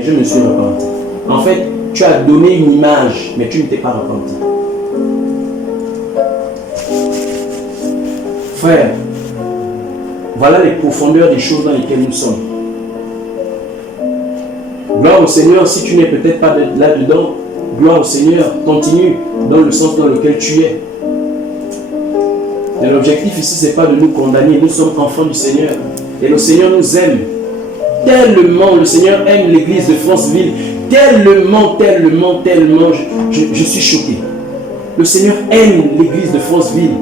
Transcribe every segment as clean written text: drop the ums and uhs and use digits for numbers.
et je me suis repenti. En fait, tu as donné une image, mais tu ne t'es pas repenti. Frère, voilà les profondeurs des choses dans lesquelles nous sommes. Gloire au Seigneur, si tu n'es peut-être pas là-dedans, gloire au Seigneur, continue dans le sens dans lequel tu es. Et l'objectif ici, ce n'est pas de nous condamner, nous sommes enfants du Seigneur. Et le Seigneur nous aime. Tellement, le Seigneur aime l'église de Franceville. Tellement, je suis choqué. Le Seigneur aime l'église de Franceville.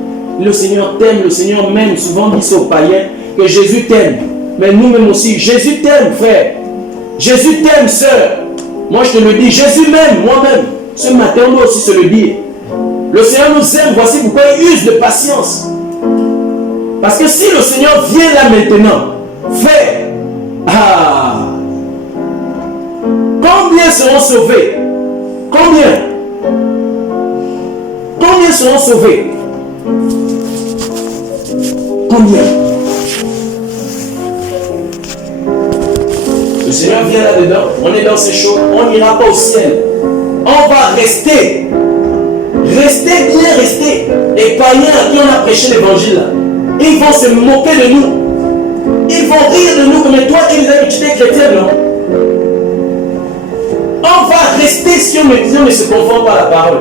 Le Seigneur t'aime, le Seigneur m'aime. Souvent dit aux païens que Jésus t'aime. Mais nous-mêmes aussi, Jésus t'aime, frère. Jésus t'aime, sœur. Moi, je te le dis, Jésus m'aime, moi-même. Ce matin, on doit aussi se le dire. Le Seigneur nous aime, voici pourquoi il use de patience. Parce que si le Seigneur vient là maintenant, frère, combien seront sauvés? Combien seront sauvés? Combien? Le Seigneur vient là-dedans, on est dans ces choses, on n'ira pas au ciel. On va rester. Restez bien, restez. Les païens à qui on a prêché l'évangile, ils vont se moquer de nous. Ils vont rire de nous comme toi tu les as étudiés chrétiens, non? On va rester si on ne se conforme pas à la parole.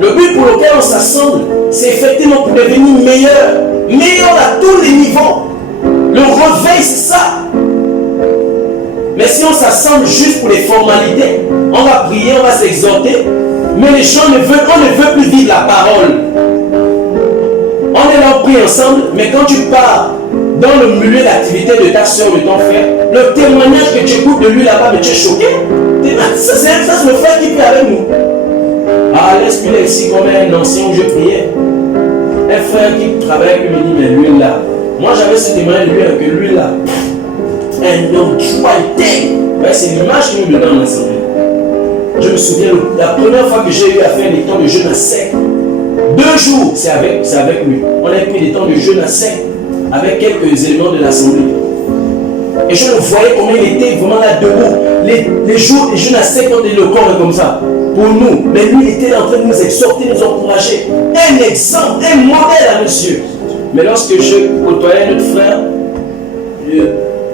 Le but pour lequel on s'assemble, c'est effectivement pour devenir meilleur. Meilleur à tous les niveaux. Le réveil, c'est ça. Mais si on s'assemble juste pour les formalités, on va prier, on va s'exhorter, mais les gens on ne veut plus vivre la parole. On est là, on prie ensemble, mais quand tu pars dans le milieu d'activité de ta soeur, de ton frère, le témoignage que tu écoutes de lui là-bas, mais tu es choqué. Ça, c'est le frère qui prie avec nous. Ah, laisse-lui ici comme un ancien où je priais. Un frère qui travaille avec lui me dit, mais lui là, moi j'avais ce témoignage de lui, que lui là, un homme joyeux. C'est l'image qui nous donne dans l'assemblée. Je me souviens, la première fois que j'ai eu à faire des temps de jeûne à sec, 2 jours, c'est avec lui. On a pris des temps de jeûne à sec avec quelques éléments de l'assemblée. Et je le voyais comment il était vraiment là debout. Les jours de jeûne à sec, quand le corps est comme ça, pour nous. Mais lui, il était là en train de nous exhorter, nous encourager. Un exemple, un modèle à monsieur. Mais lorsque je côtoyais notre frère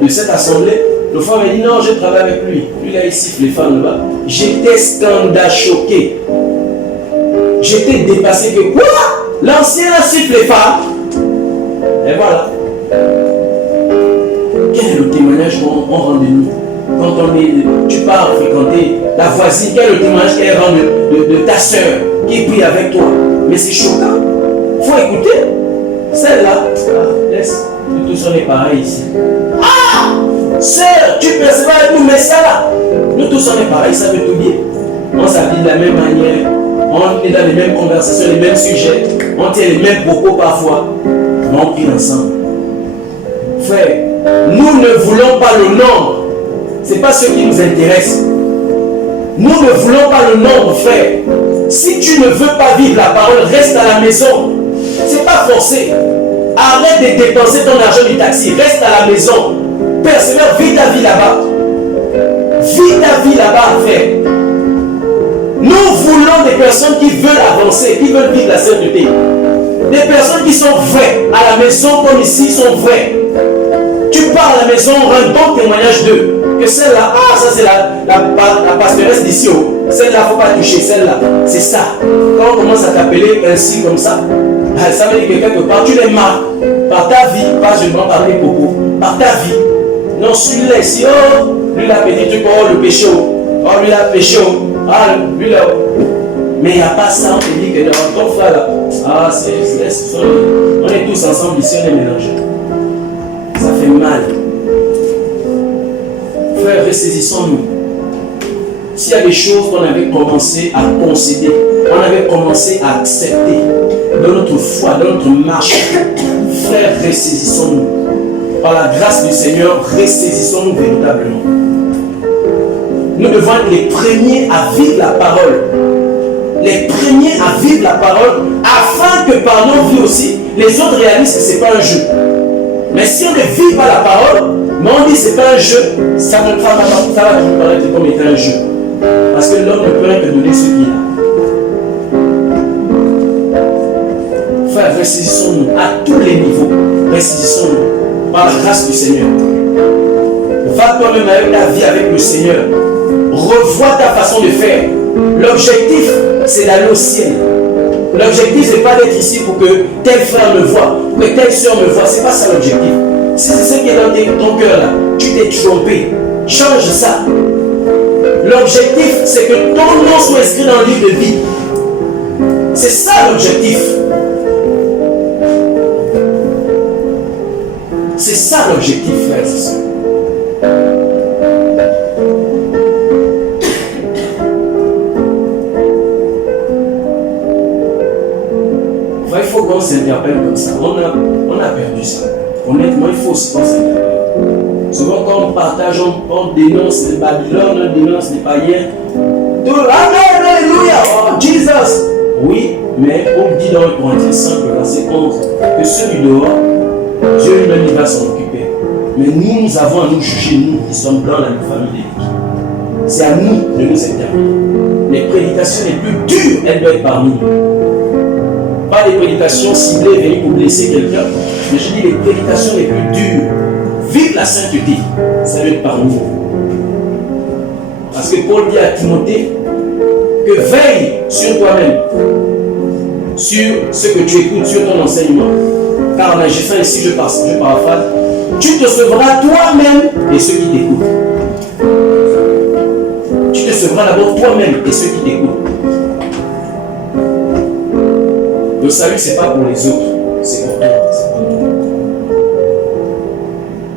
de cette assemblée, le frère m'a dit non, je travaille avec lui. Lui là, il siffle les femmes là-bas. J'étais scandale choqué. J'étais dépassé que quoi? L'ancien là siffle les femmes. Et voilà. Quel est le témoignage qu'on rend de nous? Quand tu pars fréquenter la voisine, quel est le témoignage qu'elle rend de ta soeur qui prie avec toi? Mais c'est choquant. Il faut écouter. Celle-là, laisse. Nous tous on est pareil ici. Ah! Sœur, tu percevras avec nous, mais ça là, nous tous on est pareil, ça veut tout dire. On s'habille de la même manière, on est dans les mêmes conversations, les mêmes sujets, on tient les mêmes propos parfois, mais on prie ensemble. Frère, nous ne voulons pas le nombre, ce n'est pas ce qui nous intéresse. Nous ne voulons pas le nombre, frère. Si tu ne veux pas vivre la parole, reste à la maison. Ce n'est pas forcé. Arrête de dépenser ton argent du taxi, reste à la maison. Persévère, vis ta vie là-bas. Vis ta vie là-bas, frère. Nous voulons des personnes qui veulent avancer, qui veulent vivre la sainteté. Des personnes qui sont vraies. À la maison comme ici, sont vraies. Tu pars à la maison, rends un bon témoignage d'eux. Que celle-là, ah ça c'est la pastoresse d'ici. Celle-là, il ne faut pas toucher, celle-là. C'est ça. Quand on commence à t'appeler ainsi comme ça, ça veut dire que quelque part, tu les marques. Par ta vie, pas je ne vais pas parler beaucoup. Par ta vie. Non, celui-là ici, oh, lui là, petit truc, oh, le péché, oh, lui là, péché, ah, lui là. Mais il n'y a pas ça, on te dit que dans ton frère là, ah, on est tous ensemble ici, on est mélangés. Ça fait mal. Frère, ressaisissons-nous. S'il y a des choses qu'on avait commencé à concéder, on avait commencé à accepter dans notre foi, dans notre marche, frère, ressaisissons-nous. Par la grâce du Seigneur, ressaisissons-nous véritablement. Nous devons être les premiers à vivre la parole. Les premiers à vivre la parole, afin que par nos vies aussi, les autres réalisent que ce n'est pas un jeu. Mais si on ne vit pas la parole, mais on dit que ce n'est pas un jeu, ça va toujours paraître comme étant un jeu. Parce que l'homme ne peut rien te donner ce qu'il a. Frère, ressaisissons-nous à tous les niveaux. Ressaisissons-nous par la grâce du Seigneur. Va toi-même avec ta vie avec le Seigneur. Revois ta façon de faire. L'objectif, c'est d'aller au ciel. L'objectif, ce n'est pas d'être ici pour que tel frère me voie, pour que telle soeur me voie. Ce n'est pas ça l'objectif. Si c'est ce qui est dans ton cœur là, tu t'es trompé. Change ça. L'objectif, c'est que ton nom soit inscrit dans le livre de vie. C'est ça l'objectif. C'est ça l'objectif, frère. Il faut qu'on s'interpelle comme ça. On a perdu ça. Honnêtement, il faut aussi qu'on s'interpelle. Souvent, quand on partage, on dénonce les Babylone, on dénonce les païens. Tout, Amen, Alléluia, oh, Jesus. Oui, mais on dit dans le Corinthiens 5, verset 11, que ceux du dehors, Dieu lui-même il va s'en occuper. Mais nous avons à nous juger, nous qui sommes dans la famille des vies. C'est à nous de nous interpeller. Les prédications les plus dures, elles doivent être parmi nous. Pas des prédications ciblées venues pour blesser quelqu'un, mais je dis les prédications les plus dures. Vive la sainteté, ça doit être parmi nous. Parce que Paul dit à Timothée que veille sur toi-même, sur ce que tu écoutes, sur ton enseignement. Car en agissant ici, je paraphrase, tu te sauveras toi-même et ceux qui t'écoutent. Tu te sauveras d'abord toi-même et ceux qui t'écoutent. Le salut, ce n'est pas pour les autres, c'est pour toi.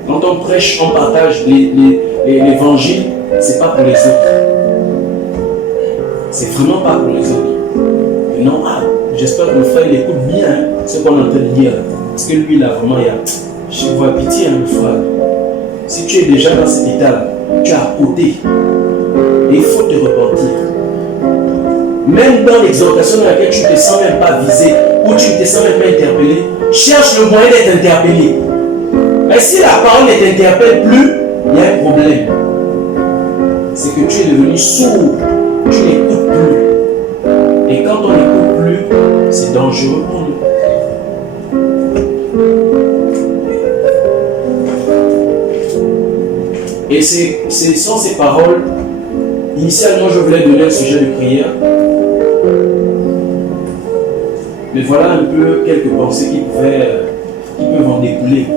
Quand on prêche, on partage l'évangile, ce n'est pas pour les autres. C'est vraiment pas pour les autres. Et non, j'espère que mon frère il écoute bien ce qu'on est en train de dire. Parce que lui, là, vraiment, je vois pitié, mon frère. Si tu es déjà dans cet état, tu es à côté. Et il faut te repentir. Même dans l'exhortation dans laquelle tu ne te sens même pas visé, ou tu ne te sens même pas interpellé, cherche le moyen d'être interpellé. Mais si la parole ne t'interpelle plus, il y a un problème. C'est que tu es devenu sourd, tu n'écoutes plus. Et quand on n'écoute plus, c'est dangereux pour nous. Et ce sont ces paroles. Initialement, je voulais donner un sujet de prière. Mais voilà un peu quelques pensées qui peuvent en découler.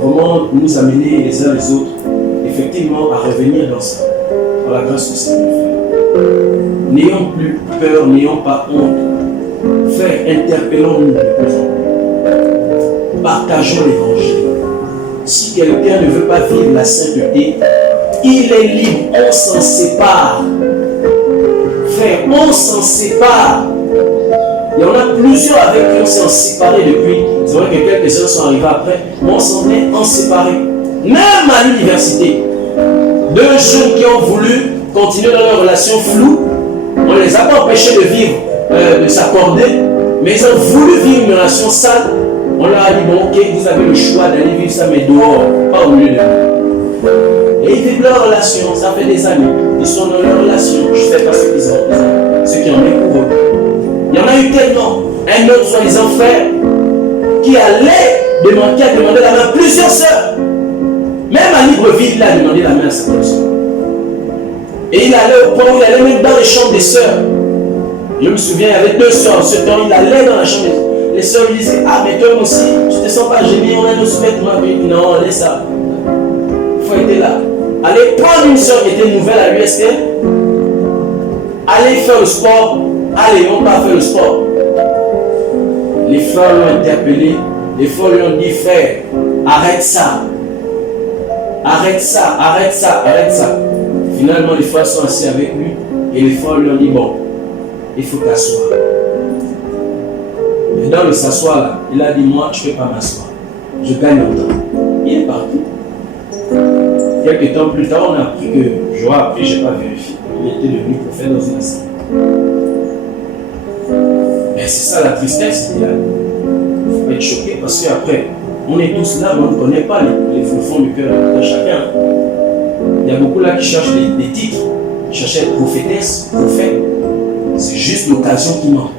Pour vraiment nous amener les uns les autres, effectivement, à revenir dans ça, par la grâce du Seigneur. N'ayons plus peur, n'ayons pas honte. Frère, interpellons-nous de plus en plus. Partageons l'évangile. Si quelqu'un ne veut pas vivre la sainteté, il est libre, on s'en sépare. Frère, on s'en sépare. Il y en a plusieurs avec qui on s'est séparés depuis. C'est vrai que quelques-uns sont arrivés après, mais on s'en est en séparés. Même à l'université, deux jeunes qui ont voulu continuer dans leur relation floue, on ne les a pas empêchés de vivre, de s'accorder, mais ils ont voulu vivre une relation sale. On leur a dit, bon, ok, vous avez le choix d'aller vivre ça, mais dehors, pas au milieu de nous. Et ils vivent leur relation, ça fait des années. Ils sont dans leur relation, je ne sais pas ce qu'ils ont, ce qui en est pour eux. Il y en a eu tellement. Un autre soi-disant frère qui a demandé la main à plusieurs sœurs. Même à Libreville, il a demandé la main à certaines sœurs. Et il allait au point où il allait même dans les chambres des sœurs. Je me souviens, il y avait deux sœurs en ce temps, il allait dans la chambre des sœurs. Les sœurs lui disaient, ah mais toi aussi, tu ne te sens pas gêné, on a nos sous-vêtements. Non, laisse ça. Il faut être là. Allez prendre une sœur qui était nouvelle à l'UST. Allez faire le sport. Allez, on va faire le sport. Les frères l'ont interpellé. Les frères lui ont dit, frère, arrête ça. Arrête ça, arrête ça, arrête ça. Finalement, les frères sont assis avec lui. Et les frères lui ont dit, bon, il faut t'asseoir. Et dans le s'asseoir là, il a dit, moi, je ne peux pas m'asseoir. Je gagne mon temps. Il est parti. Quelques temps plus tard, on a appris que, j'aurais appris, je n'ai pas vérifié. Il était devenu prophète dans une assemblée. Mais c'est ça la tristesse qu'il y a. être choqué parce qu'après, on est tous là, mais on ne connaît pas les fonds du cœur de chacun. Il y a beaucoup là qui cherchent des titres, qui cherchent à être prophétesse, prophète. C'est juste l'occasion qui manque.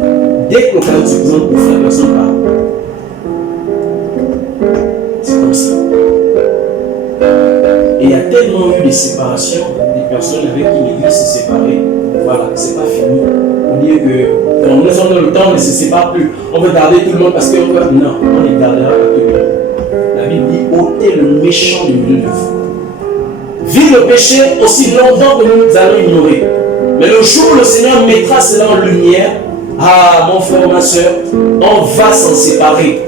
Dès que l'occasion se présente pour faire, personne ne parle. C'est comme ça. Et il y a tellement eu des séparations, des personnes avec qui l'église s'est séparée. Voilà, c'est pas fini. On dit que quand nous sommes dans le temps, on ne se sépare plus. On veut garder tout le monde parce que non, on ne gardera pas tout le monde. La Bible dit ôtez le méchant du milieu de vous. Vive le péché aussi longtemps que nous allons ignorer. Mais le jour où le Seigneur mettra cela en lumière, ah mon frère, ma soeur, on va s'en séparer.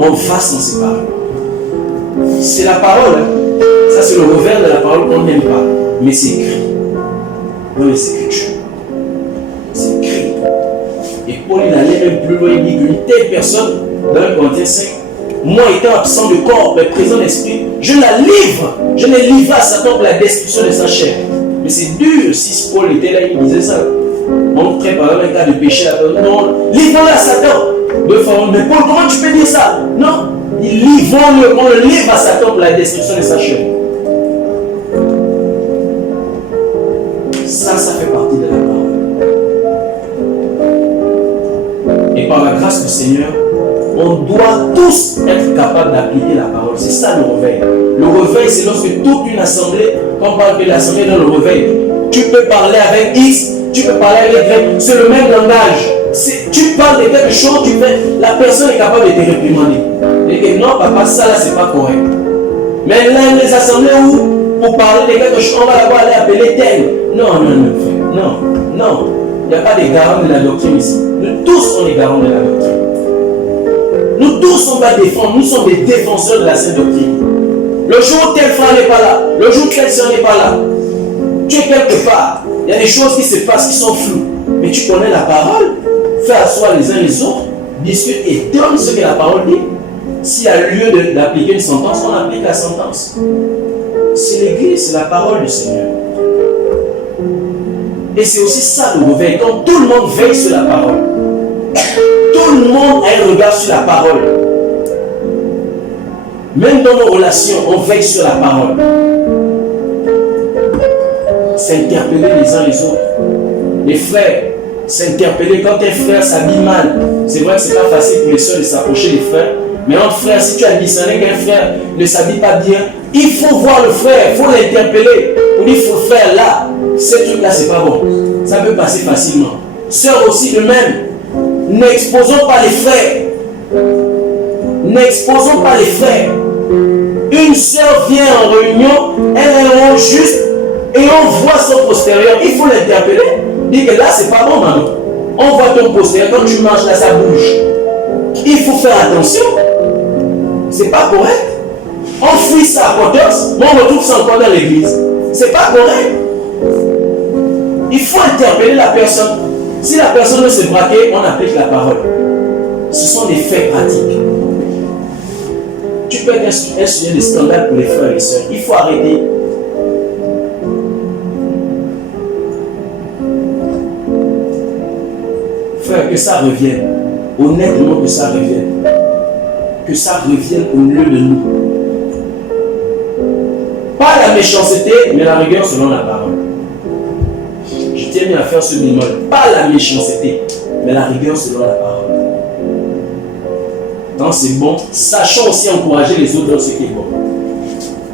On va s'en séparer. C'est la parole. Hein. Ça, c'est le revers de la parole qu'on n'aime pas. Mais c'est écrit. Dans les Écritures. C'est écrit. Et Paul, il allait même plus loin. Il dit qu'une telle personne, dans 1 Corinthiens 5, moi étant absent de corps, mais présent d'esprit, je la livre. Je ne livre à Satan pour la destruction de sa chair. Mais c'est dur si Paul était là, il disait ça. On prépare un cas de péché. Non, livre-le à Satan. Mais Paul, comment tu peux dire ça? Non. On le livre à Satan pour la destruction de sa chair. Ça fait partie de la parole. Et par la grâce du Seigneur, on doit tous être capables d'appliquer la parole. C'est ça le réveil. Le réveil, c'est lorsque toute une assemblée, quand on parle de l'assemblée dans le réveil, tu peux parler avec X, tu peux parler avec Y, c'est le même langage. Tu parles de quelque chose, la personne est capable de te réprimander. Et non, papa, ça là, c'est pas correct. Mais là, les assemblées où, pour parler de quelque chose, on va d'abord aller appeler tel. Non, frère. Non. Il n'y a pas de garants de la doctrine ici. Nous tous, on est garants de la doctrine. Nous tous, on va défendre. Nous sommes des défenseurs de la sainte doctrine. Le jour où tel frère n'est pas là, le jour où telle soeur n'est pas là, tu es quelque part. Il y a des choses qui se passent qui sont floues. Mais tu connais la parole. Fais asseoir les uns les autres, discute et donne ce que la parole dit. S'il y a lieu d'appliquer une sentence, on applique la sentence. C'est l'église, c'est la parole du Seigneur. Et c'est aussi ça le réveil. Quand tout le monde veille sur la parole, tout le monde a un regard sur la parole. Même dans nos relations, on veille sur la parole. S'interpeller les uns les autres. Les frères, s'interpeller quand un frère s'habille mal. C'est vrai que c'est pas facile pour les soeurs de s'approcher des frères. Mais entre frères, si tu as discerné qu'un frère ne s'habille pas bien, il faut voir le frère, il faut l'interpeller. On dit, il faut le frère là. Ce truc-là, c'est pas bon. Ça peut passer facilement. Sœurs aussi de même. N'exposons pas les frères. N'exposons pas les frères. Une sœur vient en réunion, elle est en haut juste, et on voit son postérieur. Il faut l'interpeller. Dit que là, c'est pas bon, maman. On voit ton postérieur, quand tu marches là, ça bouge. Il faut faire attention. C'est pas correct. On fuit ça à Potos, mais on retrouve ça encore dans l'église. C'est pas correct. Il faut interpeller la personne. Si la personne veut se braquer, on applique la parole. Ce sont des faits pratiques. Tu peux être un sujet de scandale pour les frères et les sœurs. Il faut arrêter. Frère, que ça revienne. Honnêtement, que ça revienne. Que ça revienne au milieu de nous. Pas la méchanceté, mais la rigueur selon la parole. Je tiens bien à faire ce bémol. Pas la méchanceté, mais la rigueur selon la parole. Quand c'est bon, sachons aussi encourager les autres dans ce qui est bon.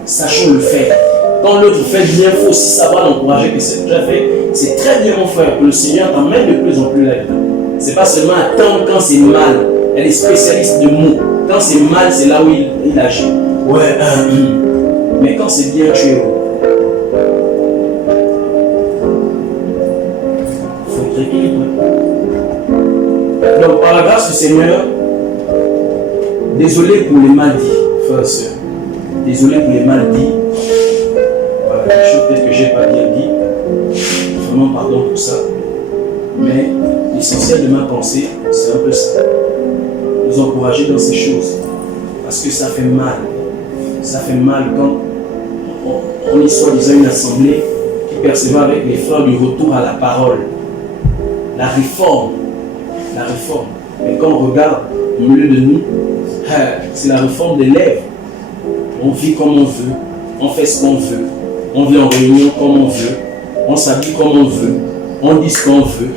Sachons le faire. Quand l'autre fait bien, il faut aussi savoir l'encourager que c'est déjà fait. C'est très bien, mon frère, que le Seigneur t'emmène de plus en plus là-dedans. C'est pas seulement attendre quand c'est mal. Elle est spécialiste de mots. Quand c'est mal, c'est là où il agit. Ouais, mais quand c'est bien, tu es où? Il faut être équilibré. Donc, par la grâce du Seigneur, désolé pour les mal dits, frères et sœurs. Désolé pour les mal dits. Voilà, des choses peut-être que je n'ai pas bien dit. Vraiment, pardon pour ça. Mais l'essentiel de ma pensée, c'est un peu ça. Nous encourager dans ces choses. Parce que ça fait mal. Ça fait mal quand on est soi-disant une assemblée qui percevait avec les frères du retour à la parole. La réforme. La réforme. Mais quand on regarde au milieu de nous, c'est la réforme des lèvres. On vit comme on veut, on fait ce qu'on veut, on vit en réunion comme on veut, on s'habille comme on veut, on dit ce qu'on veut,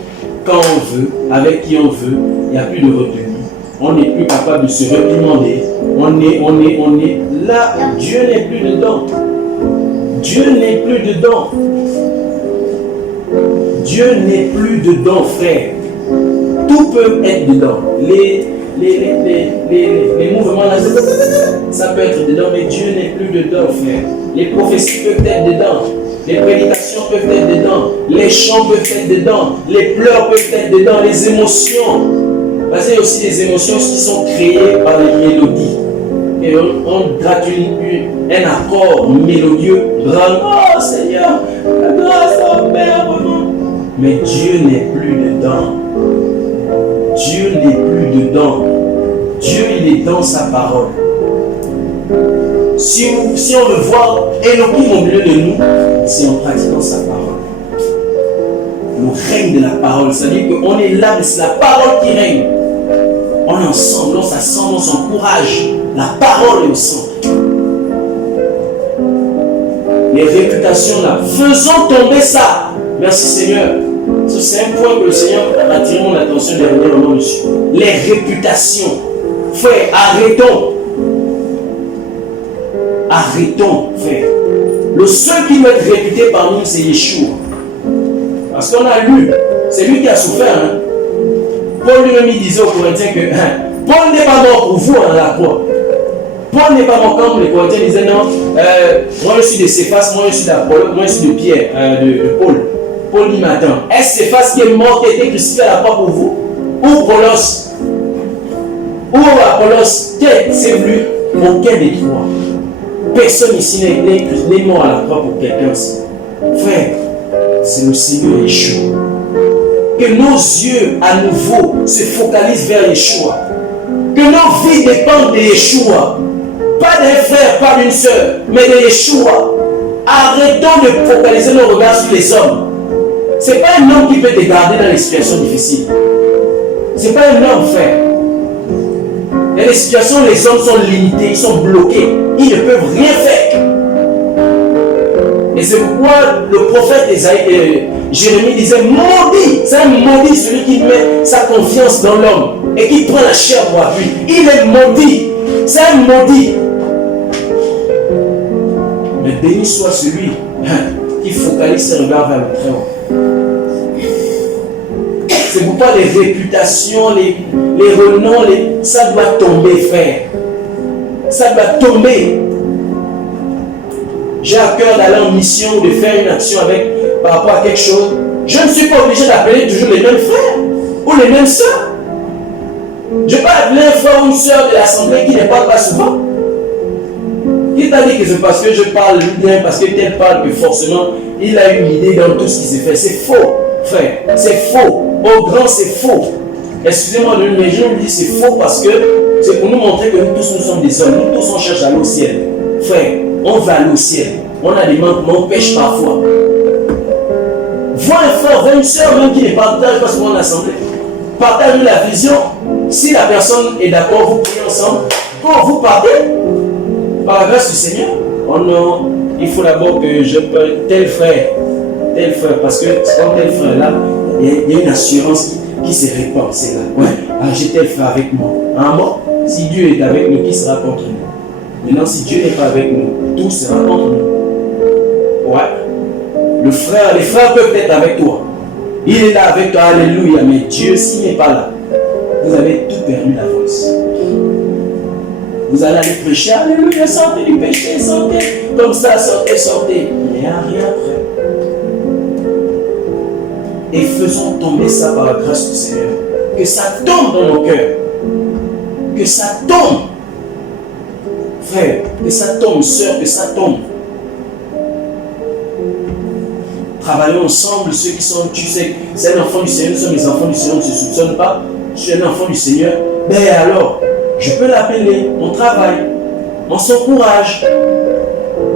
quand on veut, avec qui on veut, il n'y a plus de retenue. On n'est plus capable de se réprimander. On est là, Dieu n'est plus dedans. Dieu n'est plus dedans. Dieu n'est plus dedans, frère. Tout peut être dedans. Les mouvements, là, ça peut être dedans, mais Dieu n'est plus dedans, frère. Les prophéties peuvent être dedans. Les prédications peuvent être dedans. Les chants peuvent être dedans. Les pleurs peuvent être dedans. Les émotions. Parce qu'il y a aussi des émotions qui sont créées par les mélodies. Et on gratte un accord mélodieux. Oh Seigneur, la grâce, oh Père, vraiment. Mais Dieu n'est plus dedans. Dieu n'est plus dedans. Dieu, il est dans sa parole. Si on veut voir Elohim au milieu de nous, c'est en pratiquant sa parole. Le règne de la parole, c'est-à-dire qu'on est là, mais c'est la parole qui règne. On est ensemble, on s'assemble, on s'encourage. La parole est au centre. Les réputations là, faisons tomber ça. Merci Seigneur. C'est un point que le Seigneur a attiré mon attention dernièrement dessus. Les réputations. Frère, arrêtons. Arrêtons, frère. Le seul qui doit être réputé par nous, c'est Yeshua. Parce qu'on a lu, c'est lui qui a souffert. Hein? Paul lui-même disait aux Corinthiens que Paul n'est pas mort pour vous à la croix. Paul n'est pas mort comme les Corinthiens disaient non, moi je suis de Céphas, moi je suis d'Apollo, moi je suis de Pierre, de Paul. Paul dit maintenant, est-ce Céphas qui est mort, qui a été crucifié à la croix pour vous? Ou Paulos? Ou Apollos? C'est lui? Aucun des trois. Personne ici n'est mort à la croix pour quelqu'un. Frère, c'est le Seigneur Yeshua. Que nos yeux à nouveau se focalisent vers Yeshua. Que nos vies dépendent de Yeshua. Pas d'un frère, pas d'une soeur, mais de Yeshua. Arrêtons de focaliser nos regards sur les hommes. Ce n'est pas un homme qui peut te garder dans les situations difficiles. Ce n'est pas un homme, frère. Dans les situations où les hommes sont limités, ils sont bloqués, ils ne peuvent rien faire. Et c'est pourquoi le prophète Jérémie disait maudit, c'est un maudit celui qui met sa confiance dans l'homme et qui prend la chair pour appui. Il est maudit, c'est un maudit. Mais béni soit celui qui focalise ses regards vers le très haut. C'est pourquoi les réputations, les renoms, ça doit tomber, frère. Ça doit tomber. J'ai à cœur d'aller en mission ou de faire une action par rapport à quelque chose. Je ne suis pas obligé d'appeler toujours les mêmes frères ou les mêmes sœurs. Je peux appeler un frère ou une sœur de l'assemblée qui ne parle pas souvent. Qui t'a dit que c'est parce que je parle bien, parce que tel parle que forcément il a une idée dans tout ce qui s'est fait. C'est faux, frère. C'est faux. Au grand, c'est faux. Excusez-moi de mais je me dis c'est faux parce que c'est pour nous montrer que nous tous nous sommes des hommes. Nous tous on cherche à aller au ciel. Frère, on va aller au ciel. On a des manquements, on pêche parfois. Vois un frère, vois une soeur même qui ne partage pas souvent l'assemblée. Partage la vision. Si la personne est d'accord, vous priez ensemble. Quand vous partez, par la grâce du Seigneur, oh non, il faut d'abord que je peux tel frère, parce que quand tel frère là, il y a une assurance qui se répand. C'est là. Ouais, j'ai tel frère avec moi. Ah bon, si Dieu est avec nous, qui sera contre nous? Maintenant, si Dieu n'est pas avec nous, tout sera contre nous. Ouais. Les frères peuvent être avec toi. Il est là avec toi, alléluia. Mais Dieu, s'il n'est pas là, vous avez tout perdu d'avance. Vous allez aller prêcher, alléluia, sortez du péché, sortez. Comme ça, sortez. Il n'y a rien après. Et faisons tomber ça par la grâce du Seigneur. Que ça tombe dans nos cœurs. Que ça tombe. Frère, que ça tombe, sœur, que ça tombe. Travaillons ensemble, ceux qui sont, tu sais, c'est un enfant du Seigneur, nous sommes les enfants du Seigneur, on ne se soupçonne pas. Je suis un enfant du Seigneur. Ben alors, je peux l'appeler, on travaille, on s'encourage.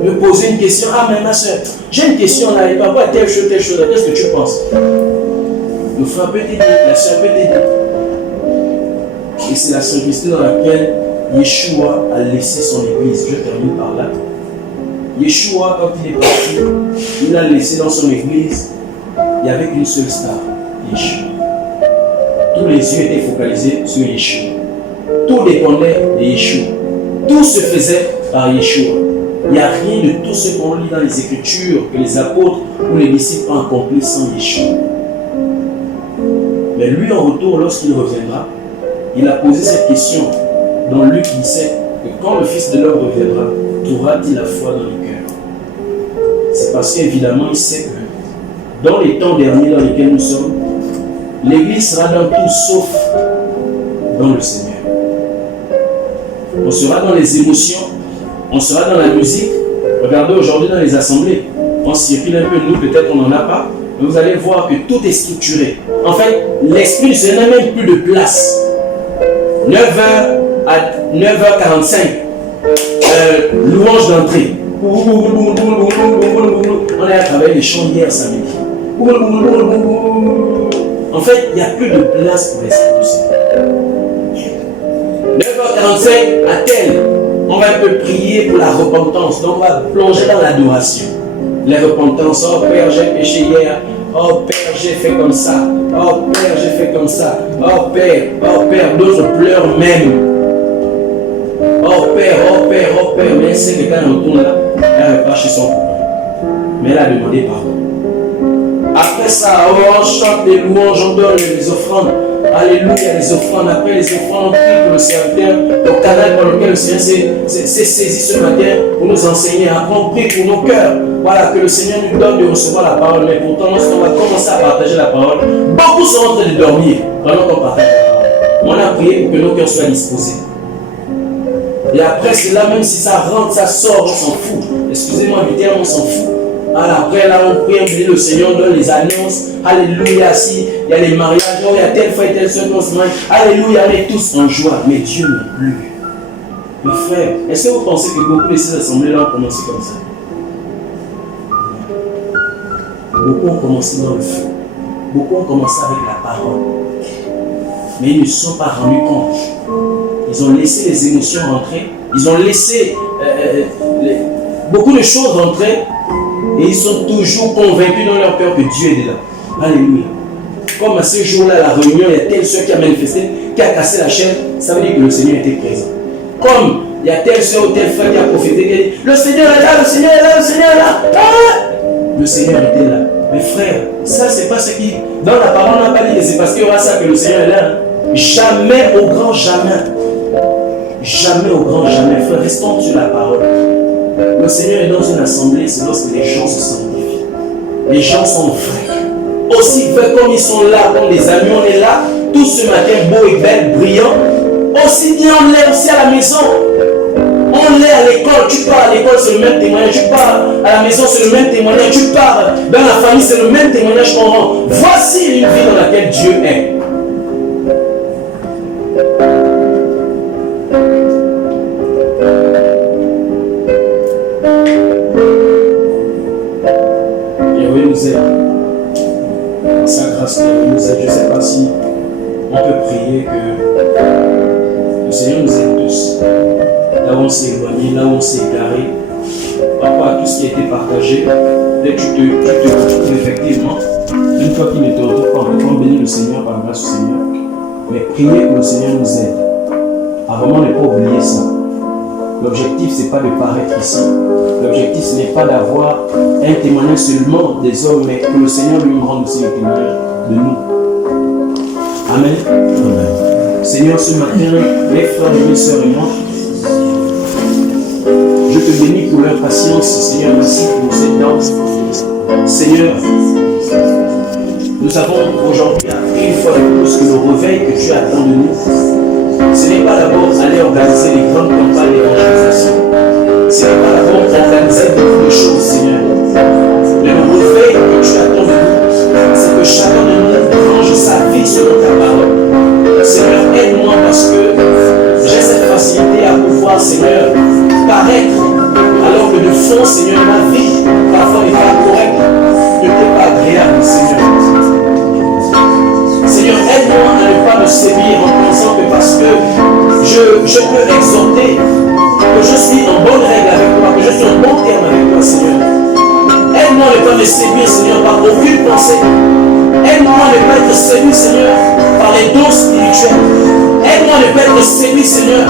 Me poser une question, ah mais ma soeur, j'ai une question là, il va voir telle chose, qu'est-ce que tu penses? Le frère peut t'aider, la soeur peut t'aider. Et c'est la simplicité dans laquelle Yeshua a laissé son église. Je termine par là. Yeshua, quand il est parti, il a laissé dans son église, il n'y avait qu'une seule star, Yeshua. Tous les yeux étaient focalisés sur Yeshua. Tout dépendait de Yeshua. Tout se faisait par Yeshua. Il n'y a rien de tout ce qu'on lit dans les Écritures que les apôtres ou les disciples ont accompli sans Yeshua. Mais lui, en retour, lorsqu'il reviendra, il a posé cette question dans Luc 17, que quand le Fils de l'homme reviendra, trouvera-t-il la foi dans le cœur? C'est parce qu'évidemment, il sait que dans les temps derniers dans lesquels nous sommes, l'Église sera dans tout sauf dans le Seigneur. On sera dans les émotions, on sera dans la musique. Regardez aujourd'hui dans les assemblées, on circule un peu, nous peut-être on n'en a pas, mais vous allez voir que tout est structuré. En fait, l'esprit ne se donne même plus de place. 9h à 9h45, louange d'entrée. On est à travers les chants hier samedi. En fait, il n'y a plus de place pour l'esprit du Seigneur. 9h45, à tel, on va un peu prier pour la repentance. Donc on va plonger dans l'adoration. La repentance, oh Père, j'ai péché hier. Oh Père, j'ai fait comme ça. Oh Père, j'ai fait comme ça. Oh Père, d'autres pleurent même. Oh Père, mais elle sait que quand elle retourne là, elle repart chez son papa. Mais elle a demandé pardon. Après ça, on chante les louanges, on donne les offrandes. Alléluia, les offrandes. Après les offrandes, on prie pour le serviteur, le canal par lequel le Seigneur s'est saisi ce matin pour nous enseigner. Après, on prie pour nos cœurs. Voilà, que le Seigneur nous donne de recevoir la parole. Mais pourtant, lorsqu'on va commencer à partager la parole, beaucoup sont en train de dormir pendant qu'on partage la parole. On a prié pour que nos cœurs soient disposés. Et après cela, même si ça rentre, ça sort, on s'en fout. Excusez-moi du terme, on s'en fout. Alors après, là, on prie, on dit le Seigneur donne les annonces. Alléluia, si il y a les mariages, il y a telle fois et telle seule qu'on se marie. Alléluia, on est tous en joie. Mais Dieu non plus. Mes frères, est-ce que vous pensez que beaucoup de ces assemblées-là ont commencé comme ça? Beaucoup ont commencé dans le feu. Beaucoup ont commencé avec la parole. Mais ils ne se sont pas rendus compte. Ils ont laissé les émotions rentrer. Ils ont laissé beaucoup de choses rentrer. Et ils sont toujours convaincus dans leur cœur que Dieu est là. Alléluia. Comme à ce jour-là, la réunion, il y a tel soeur qui a manifesté, qui a cassé la chaîne, ça veut dire que le Seigneur était présent. Comme il y a telle soeur ou tel frère qui a prophété, qui a dit, le Seigneur est là, le Seigneur est là, le Seigneur est là. Ah! Le Seigneur était là. Mais frère, ça c'est pas ce qui... Dans la parole, on n'a pas dit que c'est parce qu'il y aura ça que le Seigneur est là. Jamais, au grand jamais. Jamais, au grand jamais. Frère, restons sur la parole. Le Seigneur est dans une assemblée, c'est lorsque les gens se sanctifient. Les gens sont vrais. Aussi vrais comme ils sont là, comme des amis, on est là, tous ce matin, beau et belle, brillant. Aussi bien on l'est aussi à la maison. On l'est à l'école, tu pars à l'école, c'est le même témoignage. Tu pars à la maison, c'est le même témoignage. Tu pars dans la famille, c'est le même témoignage qu'on rend. Voici une vie dans laquelle Dieu est. Sa grâce nous aide. Je ne sais pas si on peut prier que le Seigneur nous aide tous. Là où on s'est éloigné, là où on s'est égaré, par rapport à tout ce qui a été partagé, dès que tu te retrouves effectivement, une fois qu'il ne te retrouve pas, on bénit le Seigneur par grâce au Seigneur. Mais prier que le Seigneur nous aide. À vraiment ne pas oublier ça. L'objectif, ce n'est pas de paraître ici. L'objectif, ce n'est pas d'avoir un témoignage seulement des hommes, mais que le Seigneur lui rende aussi le témoignage de nous. Amen. Amen. Seigneur, ce matin, mes frères et mes sœurs et moi, je te bénis pour leur patience. Seigneur, merci pour cette danse. Seigneur, nous avons aujourd'hui appris une fois de plus que le réveil que tu attends de nous, ce n'est pas d'abord aller organiser les grandes campagnes d'évangélisation. Ce n'est pas d'abord organiser beaucoup de choses, Seigneur. Mais le réveil que tu attends de nous, c'est que chacun de nous range sa vie selon ta parole. Seigneur, aide-moi parce que j'ai cette facilité à pouvoir, Seigneur, paraître. Alors que de fond, Seigneur, ma vie, parfois n'est pas correcte, ne t'est pas agréable, Seigneur. Seigneur, aide-moi à ne pas me sévir en pensant que parce que peux exhorter, que je suis en bonne règle avec toi, que je suis en bon terme avec toi, Seigneur. Aide-moi à ne pas me séduire, Seigneur, par aucune pensée. Aide-moi à ne pas être séduit, Seigneur, par les dons spirituels. Aide-moi à ne pas être séduit, Seigneur,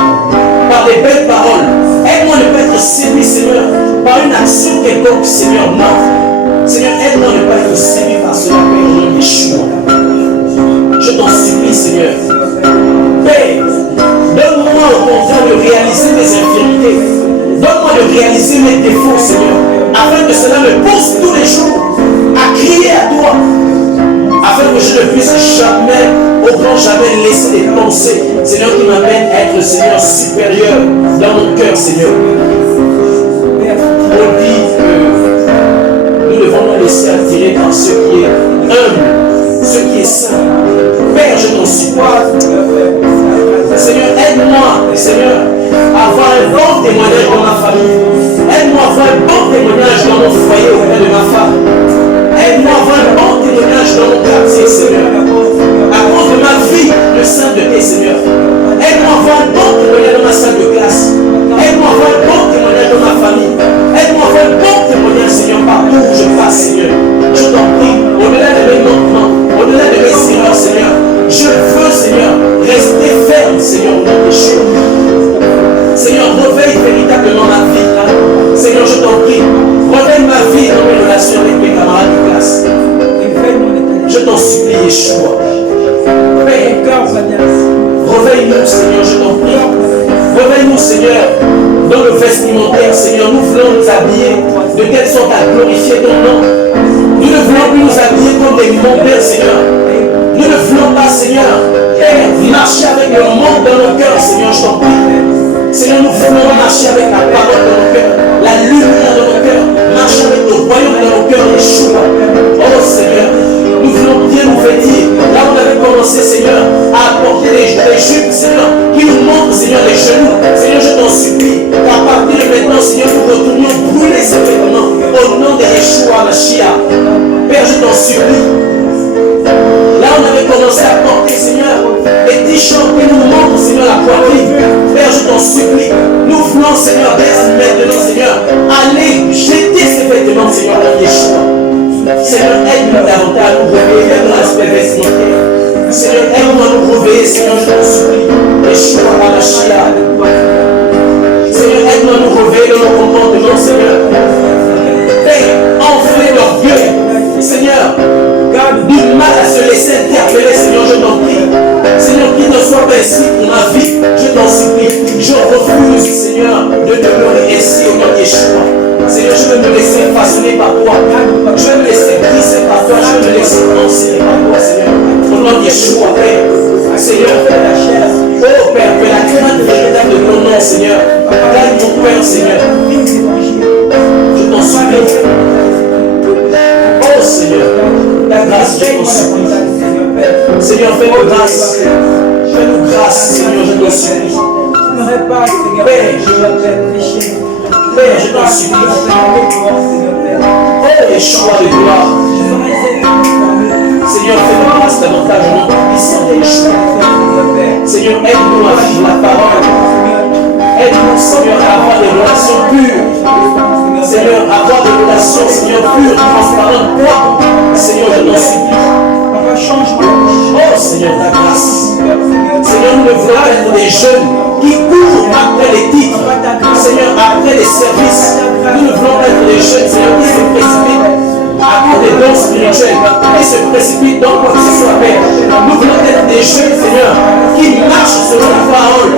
par des belles paroles. Aide-moi à ne pas être séduit, Seigneur, par une action quelconque, Seigneur. Non. Seigneur, aide-moi à ne pas être séduit par cela, Père, au nom de Yeshua. Je t'en supplie, Seigneur. Père, donne-moi au contraire de réaliser mes infirmités. Donne-moi de réaliser mes défauts, Seigneur, afin que cela me pousse tous les jours à crier à toi, afin que je ne puisse jamais, au grand jamais, laisser des pensées, Seigneur, qui m'amènent à être, Seigneur, supérieur dans mon cœur, Seigneur. On dit que nous devons nous laisser attirer par ce qui est humble, ce qui est saint. Père, je t'en supplie. Seigneur, aide-moi, Seigneur, à avoir un bon témoignage dans ma famille. Aide-moi à avoir un bon témoignage dans mon foyer auprès de ma femme. Aide-moi à avoir un bon témoignage dans mon quartier, Seigneur. À cause de ma vie de sainteté, Seigneur. Aide-moi à avoir un bon témoignage dans ma salle de classe. Aide-moi à avoir un bon témoignage dans ma famille. Aide-moi à avoir un bon témoignage, Seigneur, partout où je passe, Seigneur. Je t'en prie, au-delà de mes manquements, au-delà de mes erreurs, Seigneur. Je veux, Seigneur, rester ferme, Seigneur, au nom de Jésus. Seigneur, réveille véritablement ma vie. Seigneur, je t'en prie, réveille ma vie dans mes relations avec mes camarades de classe. Je t'en supplie, Yeshua. Père, réveille-nous, Seigneur, je t'en prie. Réveille-nous, Seigneur, dans le vestimentaire, Seigneur. Nous voulons nous habiller de telle sorte à glorifier ton nom. Nous ne voulons plus nous habiller comme des mondains, Seigneur. Nous ne voulons pas, Seigneur, marcher avec le monde dans nos cœurs, Seigneur, je t'en prie. Seigneur, nous voulons marcher avec la parole dans nos cœurs, la lumière dans nos cœurs, marcher avec le royaume dans nos cœurs, Yeshua. Oh Seigneur, nous voulons bien nous vêtir. Là où on avait commencé, Seigneur, à apporter les jupes, Seigneur, qui nous montrent, Seigneur, les genoux. Seigneur, je t'en supplie, qu'à partir de maintenant, Seigneur, nous retournions brûler ces vêtements au nom de Yeshua, Mashiach. Père, je t'en supplie. Là, on avait commencé à porter, Seigneur, les t-shirts qui nous montrent, Seigneur, la poitrine. Père, je t'en supplie. Nous voulons, Seigneur, dès maintenant, Seigneur, aller jeter ces vêtements, Seigneur, dans Yeshua. Seigneur, aide-nous davantage à nous réveiller, même dans l'aspect vestimentaire. Seigneur, aide-nous à nous réveiller, Seigneur, je t'en supplie. Yeshua, Mashiach. Seigneur, aide-nous à nous réveiller dans nos comportements, Seigneur. Père, enflez l'orgueil. Seigneur, du mal à se laisser interpeller, Seigneur, je t'en prie. Seigneur, qu'il ne soit pas ainsi pour ma vie, je t'en supplie. Je refuse, Seigneur, de demeurer ainsi au nom de Yeshua. Seigneur, je veux me laisser façonner par toi. Je veux me laisser glisser par toi. Je veux me laisser enseigner par toi, Seigneur. Au nom de Yeshua, Père. Seigneur, oh Père, que la crainte véritable de ton nom, Seigneur, gagne mon cœur, Seigneur. Je t'en supplie. Oh Seigneur, ta grâce, je t'en supplie. Seigneur, fais-nous grâce. Fais-nous grâce, Seigneur, je t'en supplie. Père, je t'en supplie. Oh, Yeshua de gloire. Seigneur, fais-nous grâce davantage au nom puissant de Yeshua. Seigneur, aide-nous à vivre la parole. Aide-nous, Seigneur, à avoir des relations pures. Seigneur, avoir des relations, Seigneur, pures, transparentes, propres. Seigneur, je t'en supplie. Oh, Seigneur, ta grâce. Seigneur, nous ne voulons pas être des jeunes qui courent après les titres. Seigneur, après les services. Nous ne voulons pas être des jeunes, Seigneur, qui se précipitent à cause des dons spirituels et se précipitent dans quoi que ce soit, Père. Nous voulons être des jeunes, Seigneur, qui marchent selon la parole.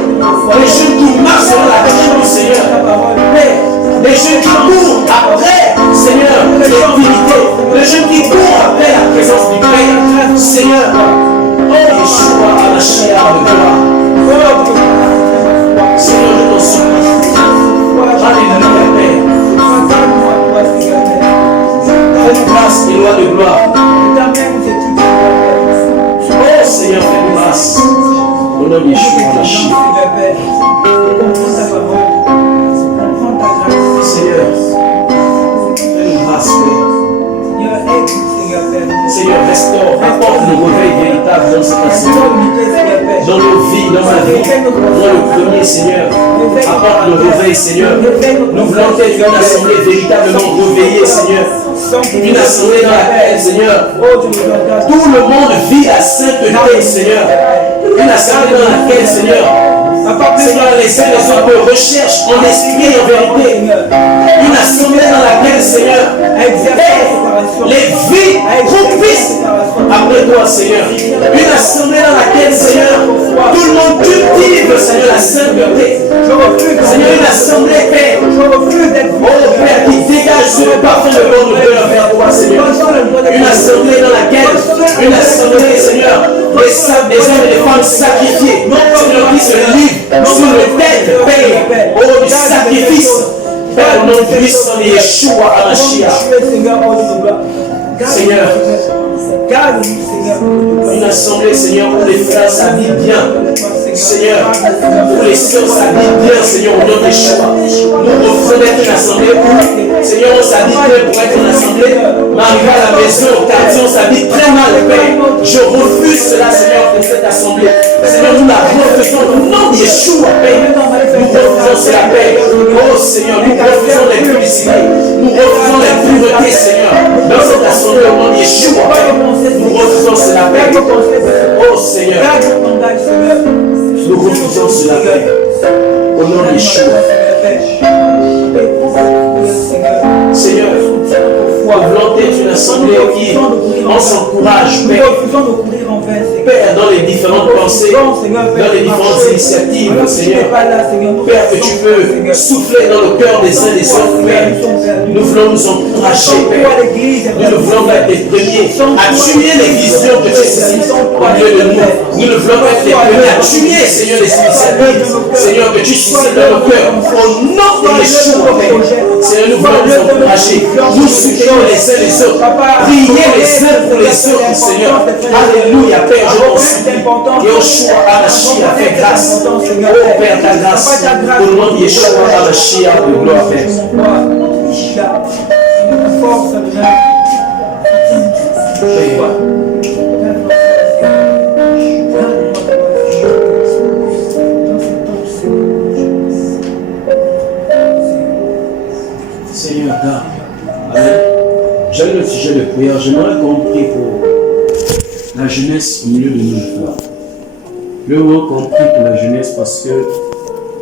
Des jeunes qui marchent selon la doctrine du Seigneur. Père, des jeunes qui courent après, Seigneur, l'intimité. Des jeunes qui courent après la présence du Père. Seigneur, oh Yeshua, Mashiach de gloire. Seigneur, je t'en supplie. Alléluia, Père. Fais-nous grâce et loi de gloire. Moi le premier, Seigneur, apporte le réveil, Seigneur. Nous voulons être une assemblée véritablement réveillée, Seigneur. Une assemblée dans laquelle, Seigneur, tout le monde vit la sainteté, Seigneur. Une assemblée dans laquelle, Seigneur, Seigneur, les uns les autres recherchent en esprit et en vérité. Une assemblée dans laquelle, Seigneur, les vies propices après toi, Seigneur. Une assemblée dans laquelle, Seigneur, tout le monde cultive, Seigneur, la sainteté. Seigneur, une assemblée, Père, oh Père, qui dégage sur le parfum de bon odeur vers toi, Seigneur. Une assemblée dans laquelle, une assemblée, Seigneur, des hommes et des femmes sacrifiés, Seigneur, qui se livrent sur le tête, Père, oh, du sacrifice, Père, au nom puissant de Yeshua HaMashiach. Seigneur, une assemblée, Seigneur, où les frères s'habillent bien, Seigneur, où les sœurs s'habillent bien, Seigneur, au nom de Yeshua. Nous refusons d'être une assemblée où, Seigneur, on s'habille bien pour être une assemblée, mais arrivé à la maison, au quartier, on s'habille très mal, Père. Je refuse cela, Seigneur, pour cette assemblée. Seigneur, nous la refusons au nom de Yeshua, Père. Nous refusons cela, Père. Oh Seigneur, nous refusons les publicités. Nous refusons les puretés, Seigneur. Dans cette assemblée, au nom de Yeshua, Père. Nous refusons cela, Père. Oh Seigneur. Nous refusons cela, Père. Au nom de Yeshua. Seigneur, nous voulons être une assemblée qui, on s'encourage, Père. Père, dans les différentes pensées, dans les différentes initiatives, Seigneur. Père, que tu peux souffler dans le cœur des uns et des autres, Père. Nous voulons nous encourager, Père. Nous voulons être les premiers à tuer les visions que tu suscites au milieu de nous. Nous ne voulons pas être les premiers à tuer, Seigneur, les initiatives, Seigneur, que tu suscites dans nos cœurs. Au nom de Yeshua, Père. Seigneur, nous voulons nous encourager. Nous soutenons les uns les autres. Priez les uns pour les autres, Seigneur. Alléluia, Père. Je t'en supplie. Yeshua HaMashiach, fais grâce. Oh Père, ta grâce. Au nom de Yeshua HaMashiach, de gloire, Père. Seigneur, garde. Amen. J'avais le sujet de prière. J'aimerais qu'on prie pour la jeunesse au milieu de nous. Le moment qu'on prie pour la jeunesse parce que